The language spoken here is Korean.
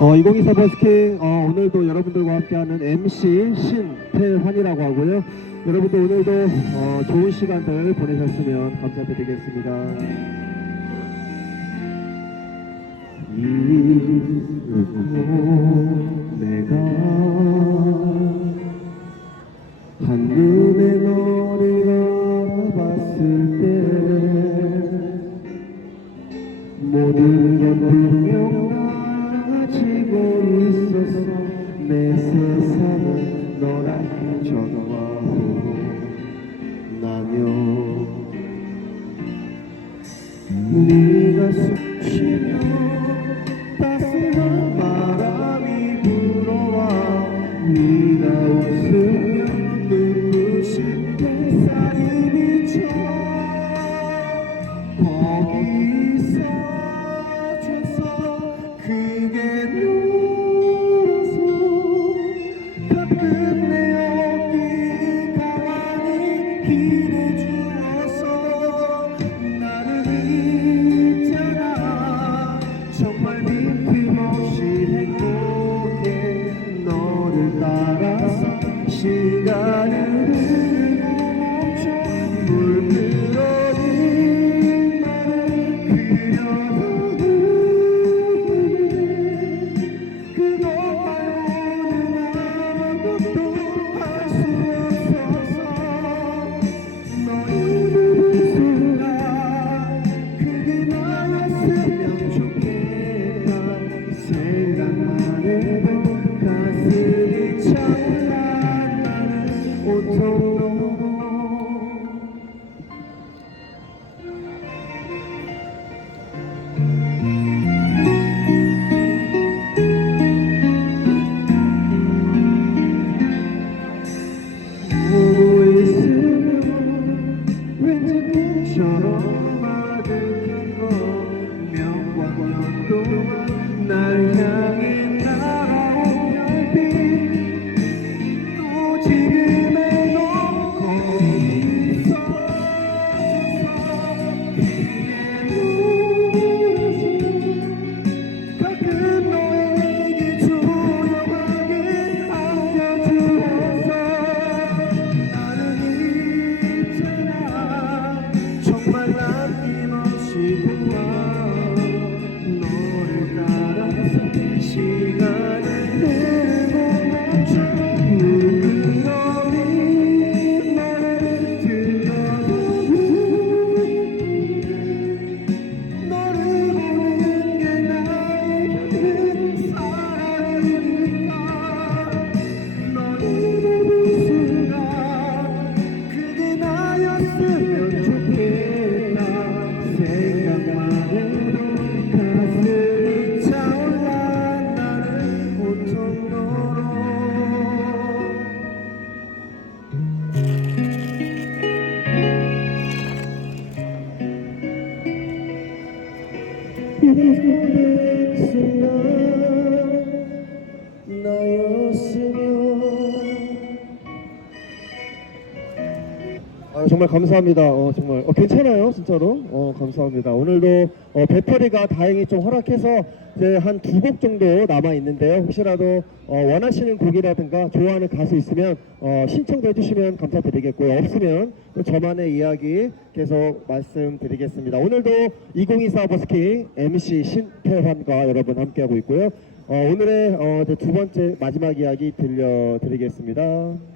어, 2024 버스킹 어, 오늘도 여러분들과 함께하는 MC 신태환이라고 하고요. 여러분들 오늘도 어, 좋은 시간들 보내셨으면 감사드리겠습니다. 전화후 나면 네가 숨쉬 있잖 있잖 아, 정말 감사합니다. 어, 정말 어, 괜찮아요, 진짜로. 어, 감사합니다. 오늘도 어, 배터리가 다행히 좀 허락해서 이제 한 두 곡 정도 남아 있는데요. 혹시라도 어, 원하시는 곡이라든가 좋아하는 가수 있으면 어, 신청도 해주시면 감사드리겠고요. 없으면 또 저만의 이야기 계속 말씀드리겠습니다. 오늘도 2024 버스킹 MC 신태환과 여러분 함께하고 있고요. 어, 오늘의 어, 두 번째 마지막 이야기 들려드리겠습니다.